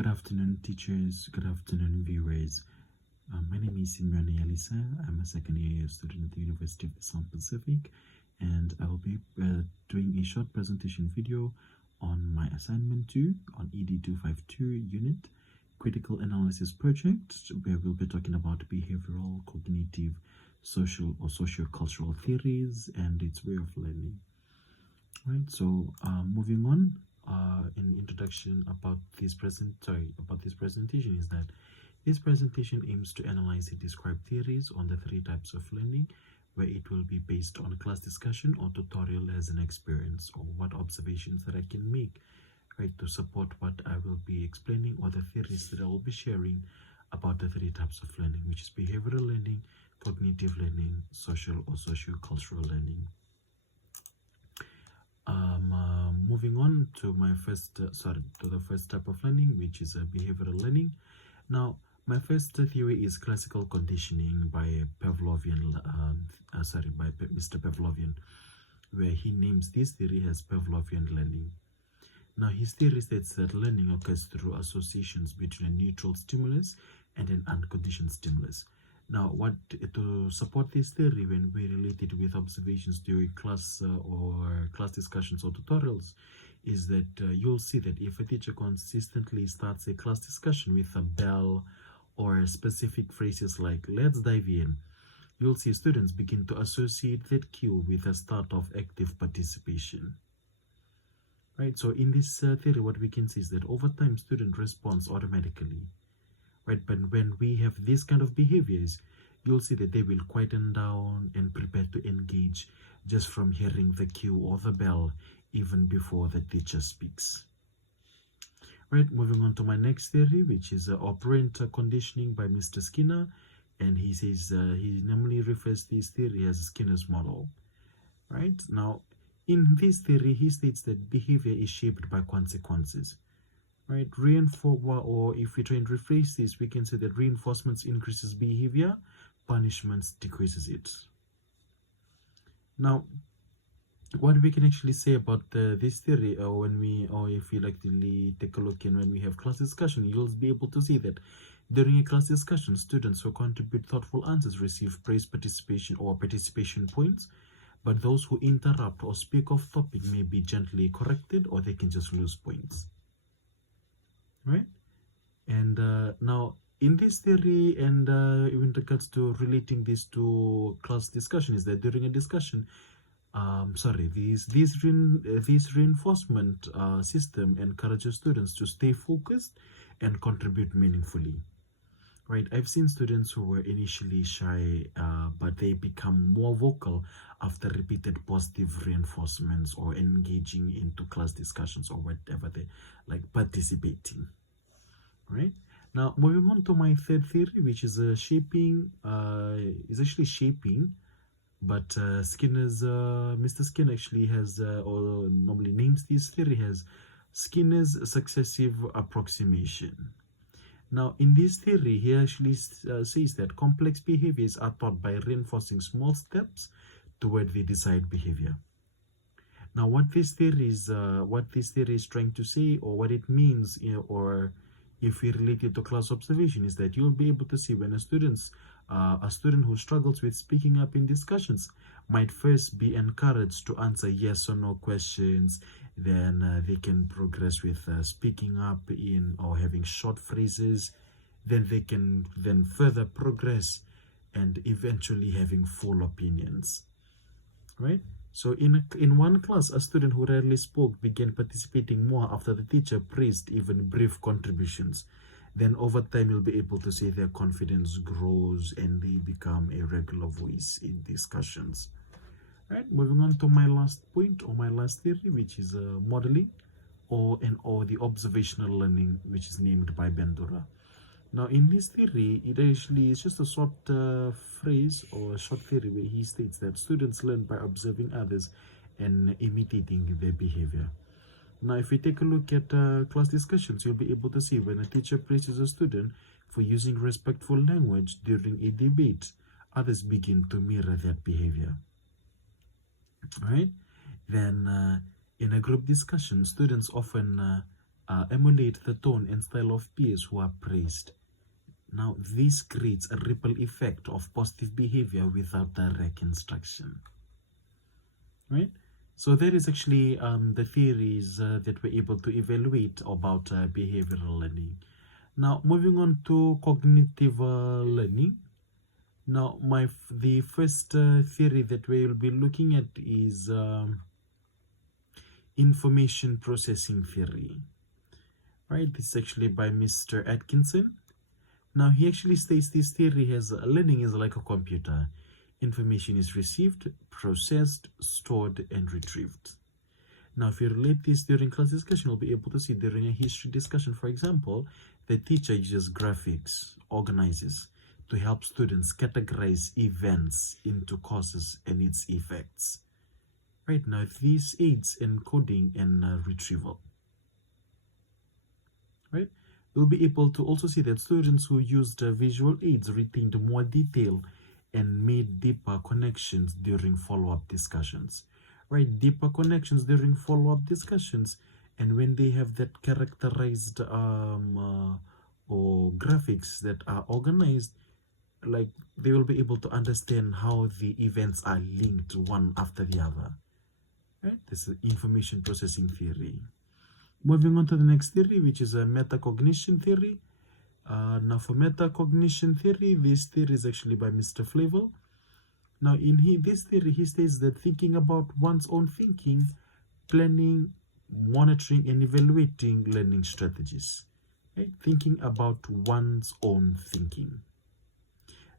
Good afternoon, teachers. Good afternoon, viewers. My name is Simione Yalisaya. I'm a second year student at the University of the South Pacific, and I will be doing a short presentation video on my assignment 2 on ED 252 unit critical analysis project, where we'll be talking about behavioral, cognitive, social or socio-cultural theories and its way of learning. Right, so moving on, in introduction about this presentation is that this presentation aims to analyze and describe theories on the 3 types of learning, where it will be based on class discussion or tutorial as an experience, or what observations that I can make, right, to support what I will be explaining, or the theories that I will be sharing about the 3 types of learning, which is behavioral learning, cognitive learning, social or socio-cultural learning. Moving on to my first the first type of learning, which is behavioral learning. Now, my first theory is classical conditioning by Mr. Pavlovian, where he names this theory as Pavlovian learning. Now, his theory states that learning occurs through associations between a neutral stimulus and an unconditioned stimulus. Now, to support this theory, when we relate it with observations during class or class discussions or tutorials, is that you'll see that if a teacher consistently starts a class discussion with a bell or specific phrases like "let's dive in," you'll see students begin to associate that cue with the start of active participation. Right, so in this theory, what we can see is that over time, student responds automatically. Right, but when we have these kind of behaviors, you'll see that they will quieten down and prepare to engage just from hearing the cue or the bell, even before the teacher speaks. Right, moving on to my next theory, which is operant conditioning by Mr. Skinner, and he says he normally refers to this theory as Skinner's model. Right, now in this theory, he states that behavior is shaped by consequences. Right, or if we try and rephrase this, we can say that reinforcements increases behavior, punishments decreases it. Now, what we can actually say about this theory, or if you actually take a look in when we have class discussion, you'll be able to see that during a class discussion, students who contribute thoughtful answers receive praise, participation, or participation points, but those who interrupt or speak off topic may be gently corrected, or they can just lose points. Right, and now in this theory, and in regards to relating this to class discussion, is that during a discussion, this reinforcement system encourages students to stay focused and contribute meaningfully. Right, I've seen students who were initially shy, but they become more vocal after repeated positive reinforcements or engaging into class discussions or whatever they like participating. Right, now moving on to my third theory, which is shaping, but Mr. Skinner actually has or normally names this theory as Skinner's successive approximation. Now, in this theory, he actually says that complex behaviors are taught by reinforcing small steps toward the desired behavior. Now, what this theory is trying to say, or what it means, or if we relate it to class observation, is that you'll be able to see when a student who struggles with speaking up in discussions might first be encouraged to answer yes or no questions. Then they can progress with speaking up in or having short phrases. Then they can further progress and eventually having full opinions. Right, so in one class, a student who rarely spoke began participating more after the teacher praised even brief contributions. Then over time, you'll be able to see their confidence grows and they become a regular voice in discussions. Right, moving on to my last point, or my last theory, which is modeling or the observational learning, which is named by Bandura. Now, in this theory, it actually is just a short phrase or a short theory where he states that students learn by observing others and imitating their behavior. Now, if we take a look at class discussions, you'll be able to see when a teacher praises a student for using respectful language during a debate, others begin to mirror that behavior. Right? Then in a group discussion, students often emulate the tone and style of peers who are praised. Now, this creates a ripple effect of positive behavior without direct instruction. Right? So that is actually the theories that we're able to evaluate about behavioral learning. Now, moving on to cognitive learning. Now, the first theory that we will be looking at is information processing theory. Right? This is actually by Mr. Atkinson. Now, he actually states this theory has learning is like a computer. Information is received, processed, stored, and retrieved. Now, if you relate this during class discussion, you'll be able to see during a history discussion, for example, the teacher uses graphics, organizes to help students categorize events into causes and its effects. Right now, this aids in coding and retrieval. Right? You'll be able to also see that students who used visual aids retained more detail and made deeper connections during follow-up discussions. Right? Deeper connections during follow-up discussions, and when they have that characterized or graphics that are organized, like they will be able to understand how the events are linked one after the other. Right? This is information processing theory. Moving on to the next theory, which is a metacognition theory. Now, for metacognition theory, this theory is actually by Mr. Flavel. Now, in this theory, he states that thinking about one's own thinking, planning, monitoring, and evaluating learning strategies. Right? Thinking about one's own thinking.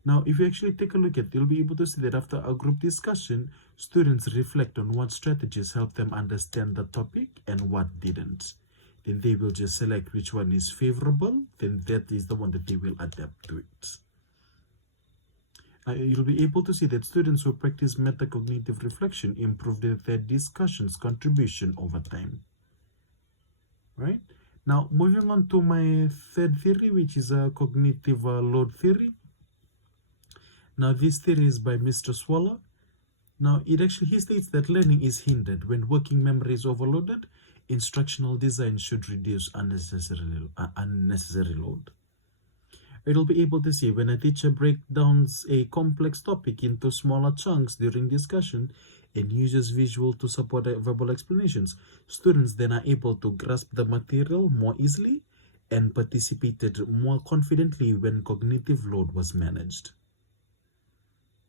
Now, if you actually take a look at it, you'll be able to see that after a group discussion, students reflect on what strategies help them understand the topic and what didn't. Then they will just select which one is favorable, then that is the one that they will adapt to it. You'll be able to see that students who practice metacognitive reflection improve their discussion's contribution over time. Right? Now, moving on to my third theory, which is a cognitive load theory. Now, this theory is by Mr. Swaller. Now, he states that learning is hindered when working memory is overloaded. Instructional design should reduce unnecessary load. It'll be able to see when a teacher breaks down a complex topic into smaller chunks during discussion and uses visual to support verbal explanations, students then are able to grasp the material more easily and participated more confidently when cognitive load was managed.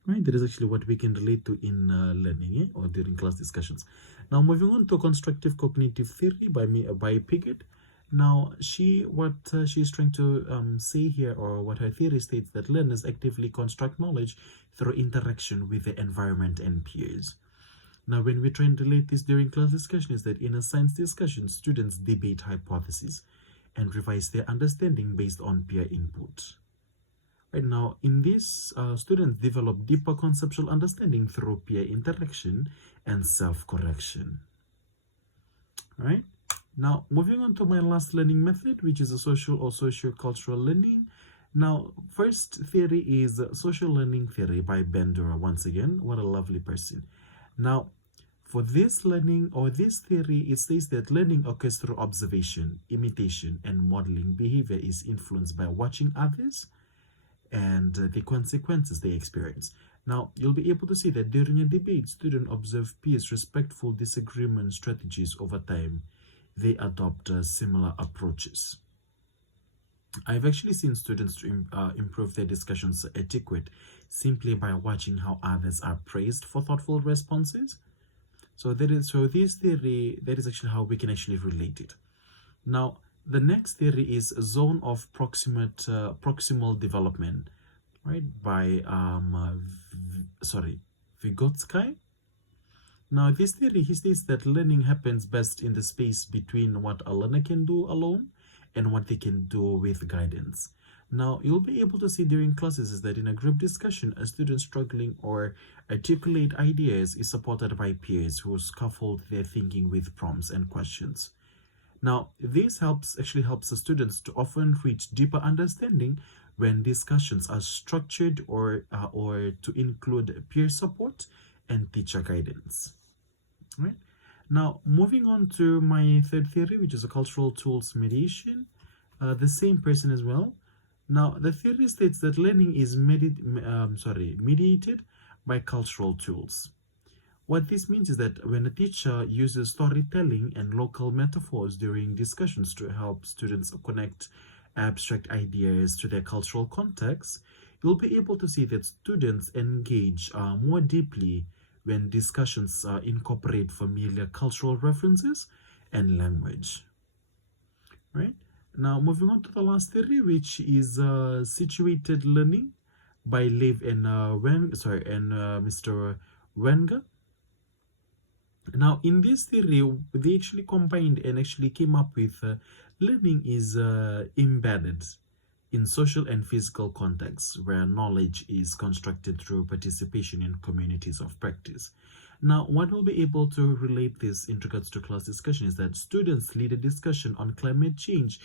Right, that is actually what we can relate to in learning or during class discussions. Now, moving on to constructive cognitive theory by Piggott. Now, what she's trying to say here, or what her theory states, that learners actively construct knowledge through interaction with the environment and peers. Now, when we try and relate this during class discussion, is that in a science discussion, students debate hypotheses and revise their understanding based on peer input. Right now, in this, students develop deeper conceptual understanding through peer interaction and self-correction. Right? Now, moving on to my last learning method, which is a social or socio-cultural learning. Now, first theory is social learning theory by Bandura. Once again, what a lovely person. Now, for this learning or this theory, it states that learning occurs through observation, imitation, and modeling. Behavior is influenced by watching others and the consequences they experience. Now, you'll be able to see that during a debate, students observe peers' respectful disagreement strategies over time. They adopt similar approaches. I've actually seen students to improve their discussions etiquette simply by watching how others are praised for thoughtful responses. So this theory, that is actually how we can actually relate it. Now, the next theory is zone of proximal development, right, by Vygotsky. Now, this theory, he states that learning happens best in the space between what a learner can do alone and what they can do with guidance. Now, you'll be able to see during classes is that in a group discussion, a student struggling or articulate ideas is supported by peers who scaffold their thinking with prompts and questions. Now, this actually helps the students to often reach deeper understanding when discussions are structured or to include peer support and teacher guidance. Right? Now, moving on to my third theory, which is a cultural tools mediation, the same person as well. Now, the theory states that learning is mediated by cultural tools. What this means is that when a teacher uses storytelling and local metaphors during discussions to help students connect abstract ideas to their cultural context, you'll be able to see that students engage more deeply when discussions incorporate familiar cultural references and language. Right? Now, moving on to the last theory, which is situated learning by Lev and Mr. Wenger. Now, in this theory, they actually combined and actually came up with learning is embedded in social and physical contexts where knowledge is constructed through participation in communities of practice. Now, what we'll be able to relate this in regards to class discussion is that students lead a discussion on climate change,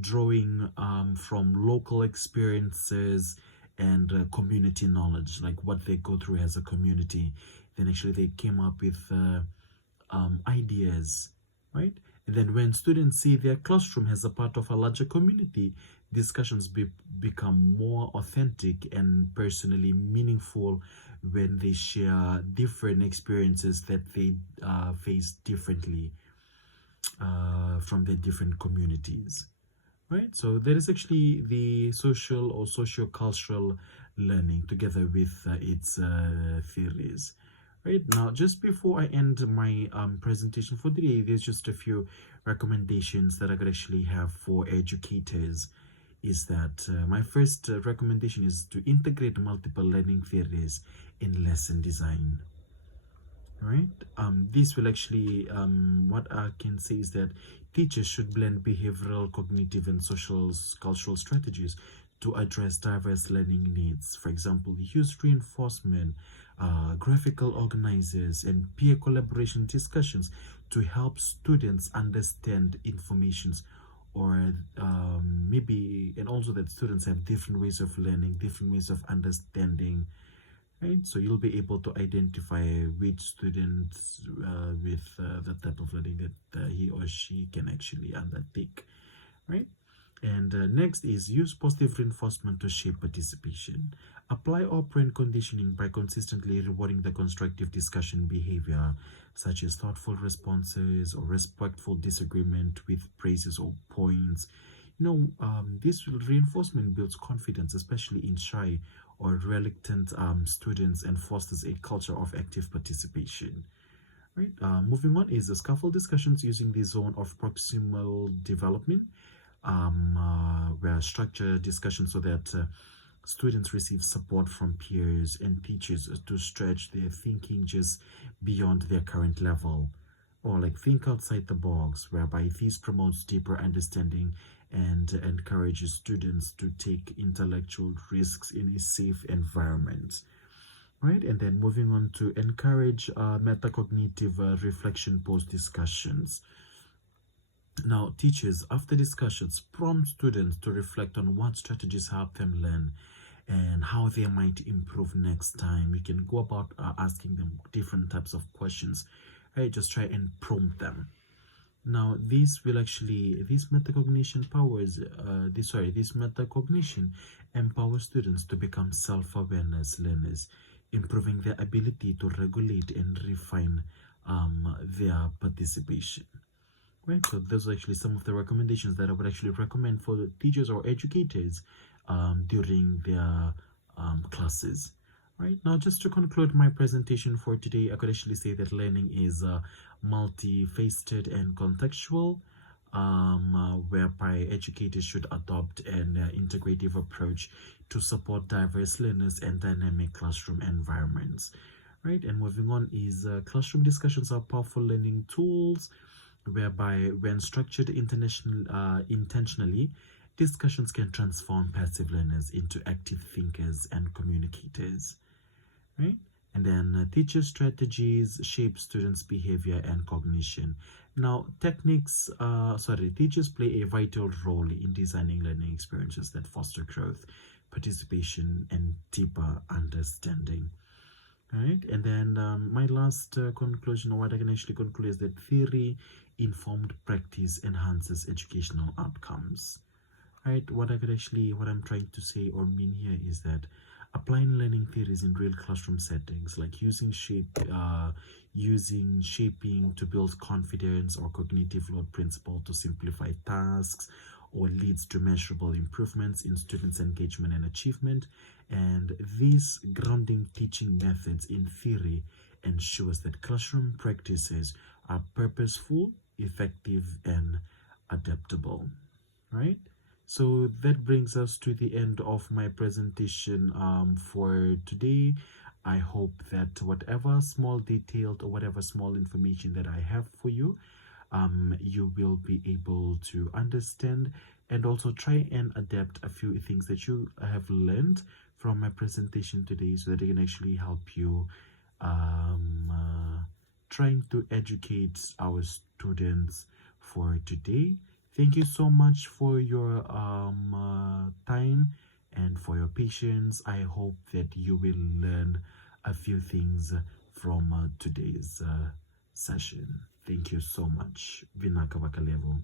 drawing from local experiences and community knowledge, like what they go through as a community. Then actually they came up with ideas, right? And then when students see their classroom as a part of a larger community, discussions become more authentic and personally meaningful when they share different experiences that they face differently from their different communities, right? So there is actually the social or socio-cultural learning together with its theories. Right now, just before I end my presentation for today, there's just a few recommendations that I could actually have for educators. Is that my first recommendation is to integrate multiple learning theories in lesson design. Right? This will actually, what I can say is that teachers should blend behavioral, cognitive, and social cultural strategies to address diverse learning needs. For example, use reinforcement, graphical organizers, and peer collaboration discussions to help students understand informations, or maybe, and also that students have different ways of learning, different ways of understanding. Right? So you'll be able to identify which students with the type of learning that he or she can actually undertake, right? And next is use positive reinforcement to shape participation. Apply operant conditioning by consistently rewarding the constructive discussion behavior, such as thoughtful responses or respectful disagreement with praises or points. This reinforcement builds confidence, especially in shy or reluctant students, and fosters a culture of active participation. Right. Moving on is the scaffold discussions using the zone of proximal development, where structure discussions so that students receive support from peers and teachers to stretch their thinking just beyond their current level, or like think outside the box, whereby this promotes deeper understanding and encourages students to take intellectual risks in a safe environment. Right, and then moving on to encourage metacognitive reflection post discussions. Now, teachers, after discussions, prompt students to reflect on what strategies help them learn and how they might improve next time. You can go about asking them different types of questions, right? Just try and prompt them. Now, this metacognition empowers students to become self-awareness learners, improving their ability to regulate and refine their participation. Right, so those are actually some of the recommendations that I would actually recommend for the teachers or educators during their classes. Right, now, just to conclude my presentation for today, I could actually say that learning is multifaceted and contextual, whereby educators should adopt an integrative approach to support diverse learners and dynamic classroom environments. Right, and moving on is classroom discussions are powerful learning tools, whereby when structured intentionally, discussions can transform passive learners into active thinkers and communicators, right? And then teacher strategies shape students' behavior and cognition. Now, teachers play a vital role in designing learning experiences that foster growth, participation, and deeper understanding. right? And then my last conclusion, or what I can actually conclude, is that theory informed practice enhances educational outcomes, right? What I'm trying to say or mean here is that applying learning theories in real classroom settings, like using shaping to build confidence, or cognitive load principle to simplify tasks, or leads to measurable improvements in students' engagement and achievement. And these grounding teaching methods in theory ensures that classroom practices are purposeful, effective, and adaptable, right? So that brings us to the end of my presentation for today. I hope that whatever small detailed or whatever small information that I have for you, you will be able to understand, and also try and adapt a few things that you have learned from my presentation today, so that it can actually help you trying to educate our students for today. Thank you so much for your time and for your patience. I hope that you will learn a few things from today's session. Thank you so much. Vinaka Vakalevo.